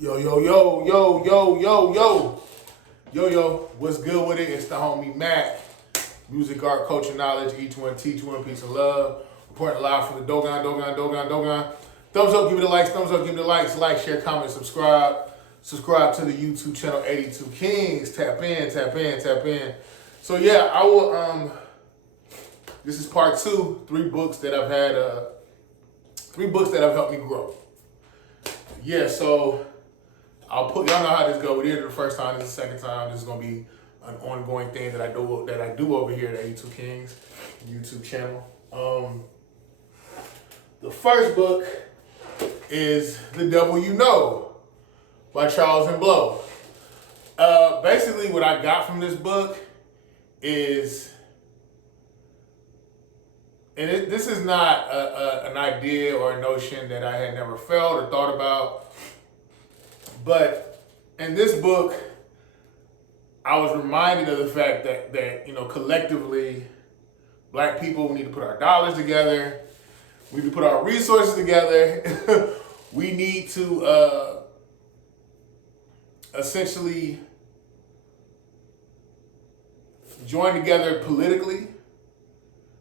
Yo, yo, yo, yo, yo, yo, yo. Yo, what's good with it? It's the homie Mac. Music, art, culture, knowledge, each one, teach one, peace and love. Reporting live from the Dogon. Thumbs up, give me the likes, like, share, comment, subscribe. Subscribe to the YouTube channel 82 Kings. Tap in. So yeah, I will this is part two, three books that have helped me grow. Yeah, so y'all know how this goes. We did it the first time, this is the second time. This is gonna be an ongoing thing that I do over here at 82 Kings YouTube channel. The first book is The Devil You Know by Charles M. Blow. Basically what I got from this book is, and this is not an idea or a notion that I had never felt or thought about, but in this book, I was reminded of the fact that collectively, black people, we need to put our dollars together. We need to put our resources together. We need to essentially join together politically,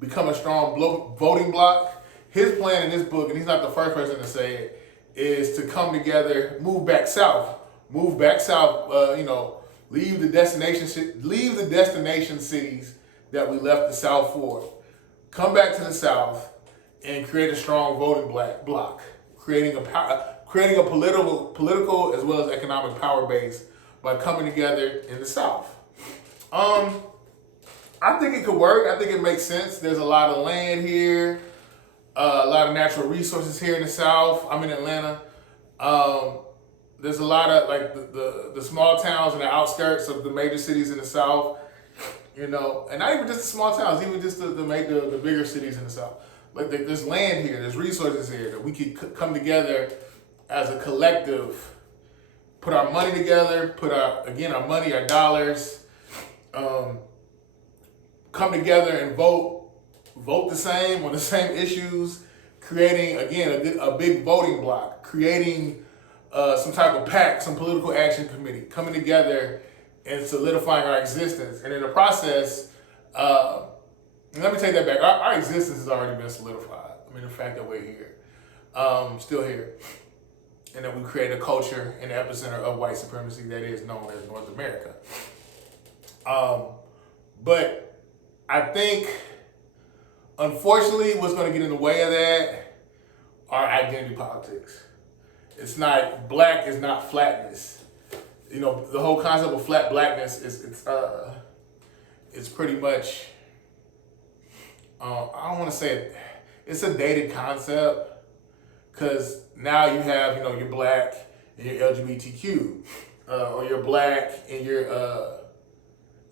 become a strong voting bloc. His plan in this book, and he's not the first person to say it, is to come together, move back south, leave the destination cities that we left the South for, come back to the South and create a strong voting bloc, creating a political as well as economic power base by coming together in the South. I think it could work. I think it makes sense. There's a lot of land here, a lot of natural resources here in the South. I'm in Atlanta. There's a lot of the small towns and the outskirts of the major cities in the South, and not even just the small towns, even just the bigger cities in the South. Like there's land here, there's resources here that we could come together as a collective, put our money together, put our money, our dollars, come together and vote the same on the same issues, creating a big voting bloc, creating some type of PAC, some political action committee, coming together and solidifying our existence. And in the process, let me take that back. Our existence has already been solidified. I mean, the fact that we're here, still here, and that we create a culture in the epicenter of white supremacy that is known as North America. But I think, unfortunately, what's going to get in the way of that are identity politics. It's not, black is not flatness. The whole concept of flat blackness it's pretty much, I don't want to say it, it's a dated concept, because now you have, you're black and you're LGBTQ, or you're black and you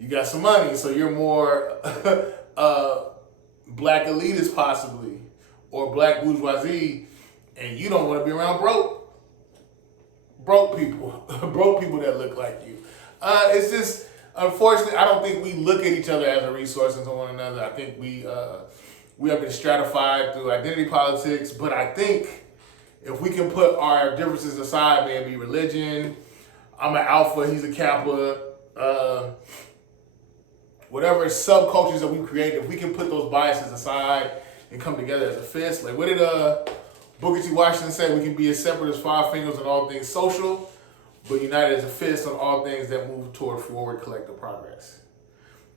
got some money, so you're more black elitist possibly, or black bourgeoisie, and you don't want to be around broke people, broke people that look like you. It's just, unfortunately, I don't think we look at each other as a resource to one another. I think we have been stratified through identity politics, but I think if we can put our differences aside, maybe religion, I'm an alpha, he's a kappa, whatever subcultures that we create, if we can put those biases aside and come together as a fist, like what did Booker T. Washington say? We can be as separate as five fingers on all things social, but united as a fist on all things that move toward forward collective progress.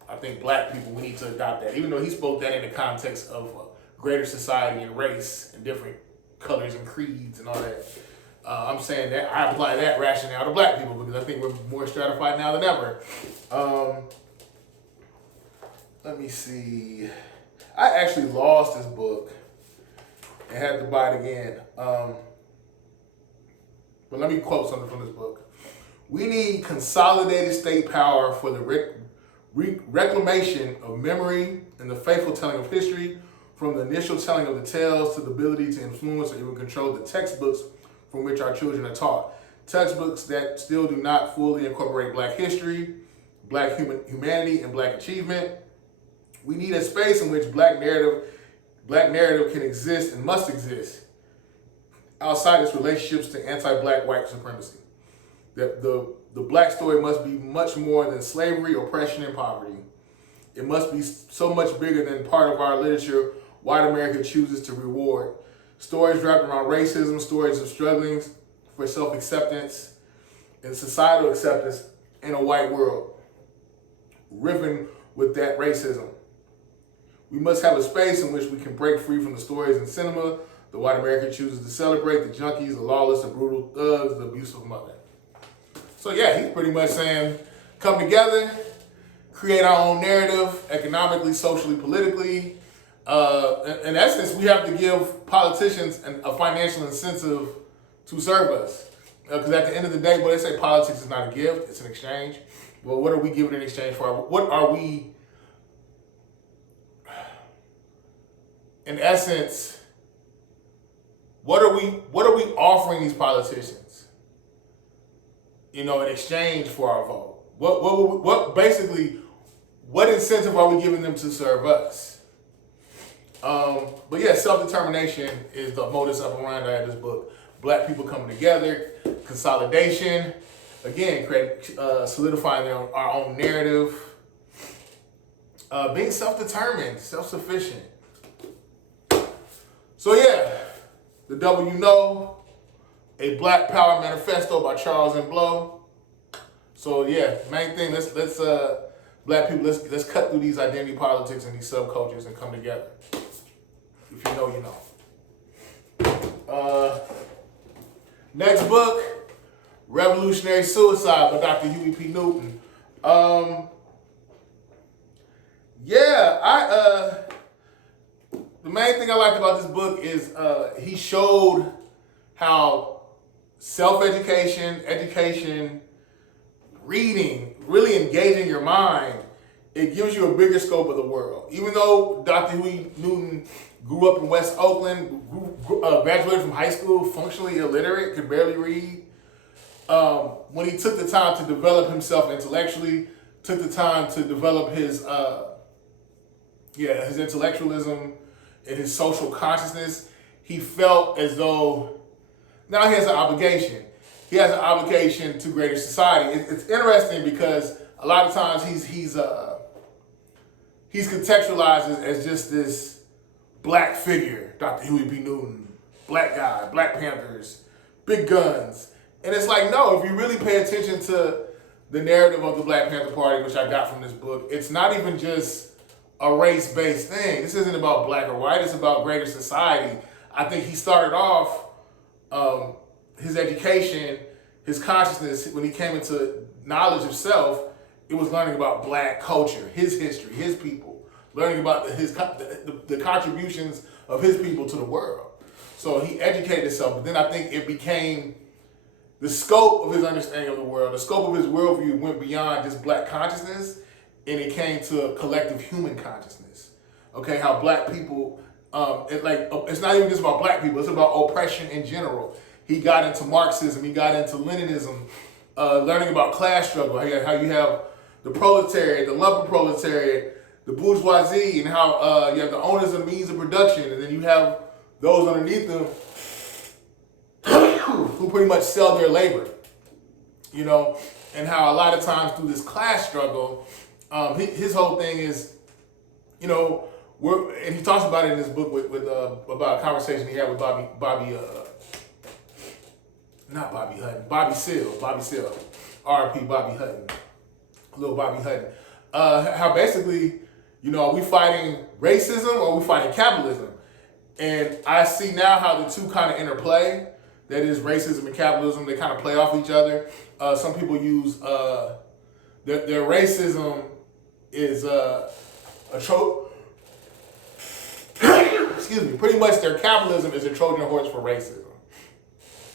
I think black people, we need to adopt that, even though he spoke that in the context of greater society and race and different colors and creeds and all that. I'm saying that I apply that rationale to black people because I think we're more stratified now than ever. Let me see. I actually lost this book and had to buy it again. But let me quote something from this book. We need consolidated state power for the reclamation of memory and the faithful telling of history, from the initial telling of the tales to the ability to influence or even control the textbooks from which our children are taught. Textbooks that still do not fully incorporate black history, black humanity, and black achievement. We need a space in which black narrative can exist and must exist outside its relationships to anti-black white supremacy. that the black story must be much more than slavery, oppression, and poverty. It must be so much bigger than part of our literature white America chooses to reward. Stories wrapped around racism, stories of struggling for self-acceptance and societal acceptance in a white world, riven with that racism. We must have a space in which we can break free from the stories in cinema the white America chooses to celebrate, the junkies, the lawless, the brutal thugs, the abusive mother. So yeah, he's pretty much saying, come together, create our own narrative, economically, socially, politically. In essence, we have to give politicians a financial incentive to serve us. Because at the end of the day, they say politics is not a gift, it's an exchange. Well, what are we giving in exchange for? What are we, in essence, what are we offering these politicians? In exchange for our vote. What incentive are we giving them to serve us? But yeah, self-determination is the modus operandi of this book. Black people coming together, consolidation, again, solidifying our own narrative, being self-determined, self-sufficient. So yeah, The Devil You Know, a Black Power Manifesto by Charles M. Blow. So yeah, main thing, let's black people, let's cut through these identity politics and these subcultures and come together. If you know, you know. Next book, Revolutionary Suicide by Dr. Huey P. Newton. The main thing I liked about this book is he showed how self-education, education, reading, really engaging your mind, it gives you a bigger scope of the world. Even though Dr. Huey Newton grew up in West Oakland, graduated from high school, functionally illiterate, could barely read, when he took the time to develop himself intellectually, took the time to develop his intellectualism and his social consciousness, he felt as though now he has an obligation. He has an obligation to greater society. It's interesting because a lot of times he's contextualized as just this black figure, Dr. Huey P. Newton, black guy, Black Panthers, big guns. And it's like, no, if you really pay attention to the narrative of the Black Panther Party, which I got from this book, it's not even just a race-based thing. This isn't about black or white, it's about greater society. I think he started off his education, his consciousness, when he came into knowledge of self, it was learning about black culture, his history, his people, learning about the contributions of his people to the world. So he educated himself, but then I think it became the scope of his understanding of the world, the scope of his worldview went beyond just black consciousness, and it came to a collective human consciousness. Okay, how black people, it's not even just about black people, it's about oppression in general. He got into Marxism, he got into Leninism, learning about class struggle, how you have the proletariat, the lumpen proletariat, the bourgeoisie, and how you have the owners of means of production, and then you have those underneath them who pretty much sell their labor, and how a lot of times through this class struggle, his whole thing is, and he talks about it in his book about a conversation he had with Bobby Seale, R.I.P. Bobby Hutton, little Bobby Hutton. How basically, are we fighting racism or are we fighting capitalism? And I see now how the two kind of interplay. That is racism and capitalism. They kind of play off each other. Some people use their racism is pretty much their capitalism is a Trojan horse for racism.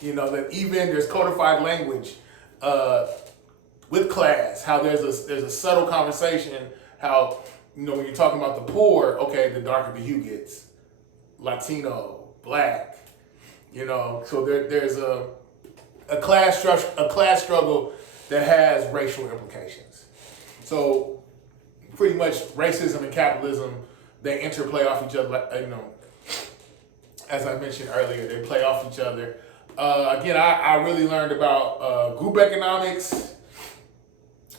That even there's codified language with class, how there's a subtle conversation, how, when you're talking about the poor, okay, the darker the hue gets, Latino, black, so there's a class struggle that has racial implications. So pretty much racism and capitalism, they interplay off each other, as I mentioned earlier, they play off each other. Again, I really learned about group economics.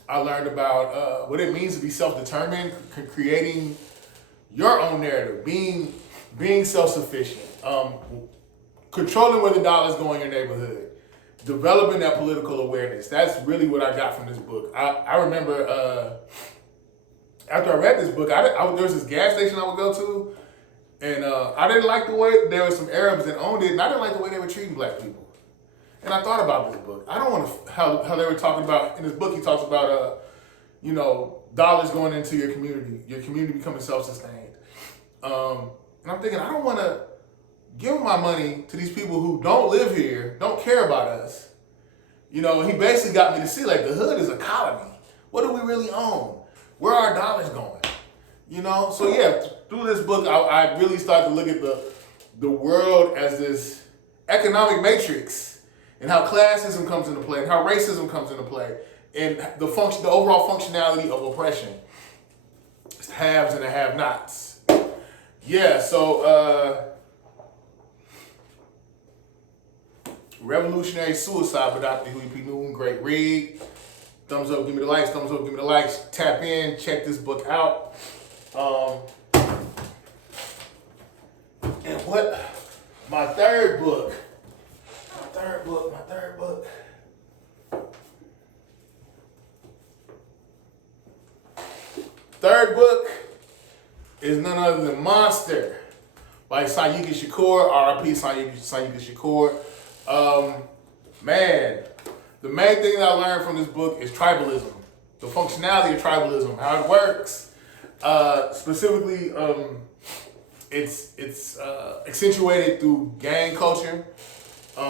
I learned about what it means to be self-determined, creating your own narrative, being self-sufficient, controlling where the dollars go in your neighborhood, developing that political awareness. That's really what I got from this book. I remember after I read this book, there was this gas station I would go to, and I didn't like the way there were some Arabs that owned it, and I didn't like the way they were treating black people. And I thought about this book. I don't want to how they were talking about in this book. He talks about dollars going into your community becoming self-sustained. And I'm thinking I don't want to give my money to these people who don't live here, don't care about us. He basically got me to see like the hood is a colony. What do we really own? Where are our dollars going? So yeah, through this book, I really started to look at the world as this economic matrix, and how classism comes into play, and how racism comes into play, and the overall functionality of oppression. It's haves and the have-nots. Yeah, so Revolutionary Suicide by Dr. Huey P. Newton, great read. Thumbs up, give me the likes, thumbs up, give me the likes. Tap in, check this book out. And what, my third book. Third book is none other than Monster by Sayuki Shakur, R.I.P. Sayuki Shakur. Man, the main thing that I learned from this book is tribalism, the functionality of tribalism, how it works. Specifically, it's accentuated through gang culture.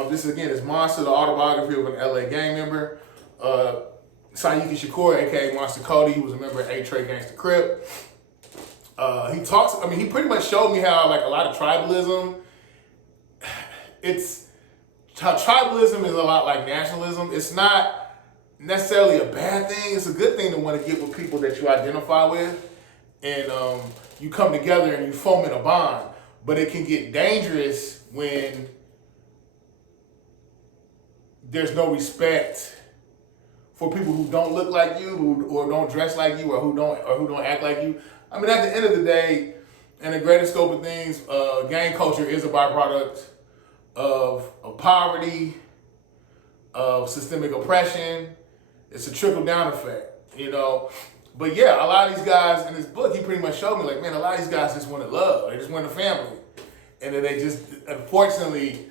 This again is Monster, the autobiography of an LA gang member. Sayuki Shakur, aka Monster Cody, he was a member of A-Tray Gangsta Crip. He pretty much showed me how like a lot of tribalism, how tribalism is a lot like nationalism. It's not necessarily a bad thing. It's a good thing to want to get with people that you identify with, and you come together and you foment a bond. But it can get dangerous when there's no respect for people who don't look like you, or don't dress like you, or who don't act like you. I mean, at the end of the day, in the greater scope of things, gang culture is a byproduct of poverty, of systemic oppression. It's a trickle-down effect, But yeah, a lot of these guys in this book, he pretty much showed me, like, man, a lot of these guys just wanted love. They just wanted a family. And then they just, unfortunately,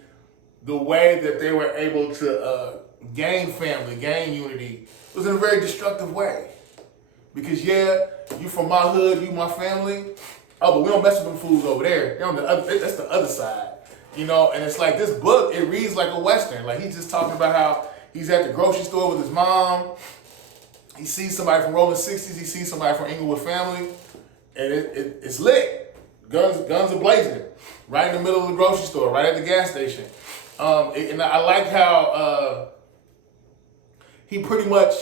the way that they were able to gain family, gain unity, was in a very destructive way. Because yeah, you from my hood, you my family. Oh, but we don't mess with them fools over there. They're on the other, that's the other side. And it's like this book, it reads like a Western. Like he's just talking about how he's at the grocery store with his mom. He sees somebody from Rolling 60s, he sees somebody from Inglewood Family, and it's lit. Guns are blazing. Right in the middle of the grocery store, right at the gas station. And I like how he pretty much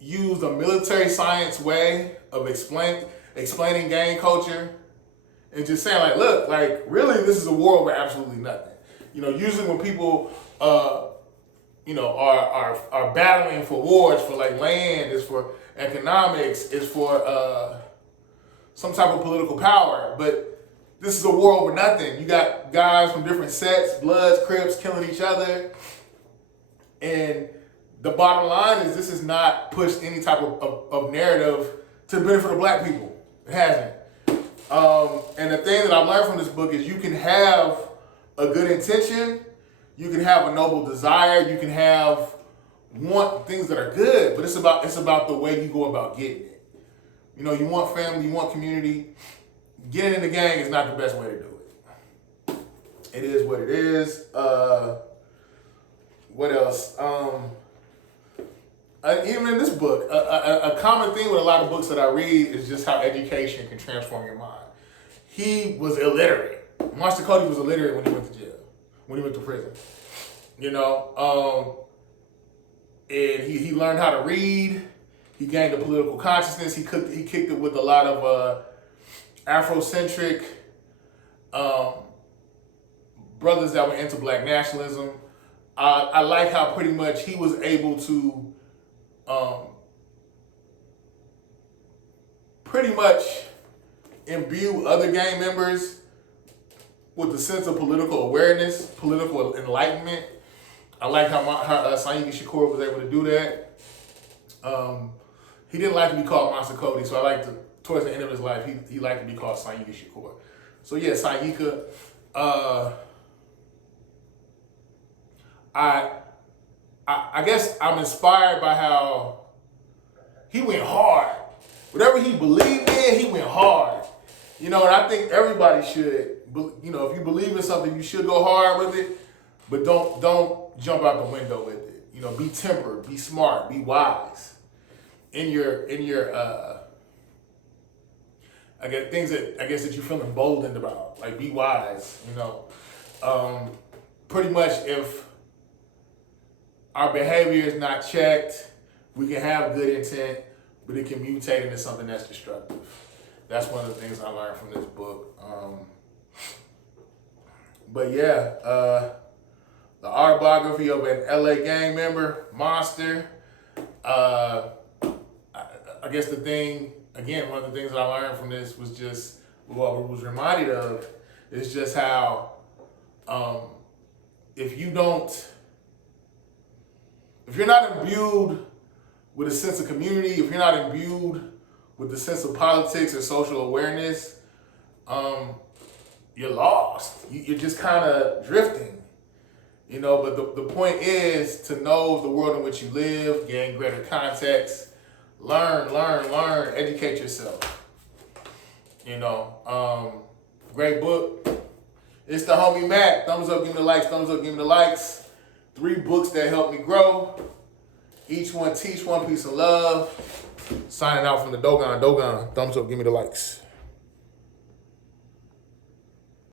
used a military science way of explaining gang culture, and just saying like, look, like really this is a war over absolutely nothing. Usually when people are battling for wars, for like land, is for economics, is for some type of political power, but this is a war over nothing. You got guys from different sets, Bloods, Crips, killing each other. And the bottom line is this has not pushed any type of narrative to the benefit of black people. It hasn't. And the thing that I learned from this book is you can have a good intention, you can have a noble desire, you can want things that are good, but it's about the way you go about getting it. You want family, you want community. Getting in the gang is not the best way to do it. It is what it is. What else? Even in this book, a common theme with a lot of books that I read is just how education can transform your mind. He was illiterate. Monster Cody was illiterate when he went to jail, when he went to prison. And he learned how to read. He gained a political consciousness. He kicked it with a lot of Afrocentric brothers that were into black nationalism. I like how pretty much he was able to pretty much imbue other gang members with a sense of political awareness, political enlightenment. I like how Sayyid Shakur was able to do that. He didn't like to be called Monster Cody, so I like to, towards the end of his life, he liked to be called Sayyid Shakur. So yeah, Sayyika, I guess I'm inspired by how he went hard. Whatever he believed in, he went hard. You know, and I think everybody should, you know, if you believe in something, you should go hard with it, but don't jump out the window with it. You know, be tempered, be smart, be wise in your I guess things that that you're feeling emboldened about. Like, be wise, you know. Pretty much if our behavior is not checked, we can have good intent, but it can mutate into something that's destructive. That's one of the things I learned from this book. But yeah, the autobiography of an LA gang member, Monster. I guess the thing, again, one of the things that I learned from this was just, what I was reminded of is just how if you're not imbued with a sense of community, if you're not imbued with the sense of politics and social awareness, you're lost. You're just kind of drifting, you know. But the point is to know the world in which you live, gain greater context, learn, educate yourself. You know, great book. It's the homie Mac. Thumbs up, give me the likes. Thumbs up, give me the likes. 3 books that helped me grow. Each one teach one piece of love. Signing out from the Dogon. Thumbs up, give me the likes.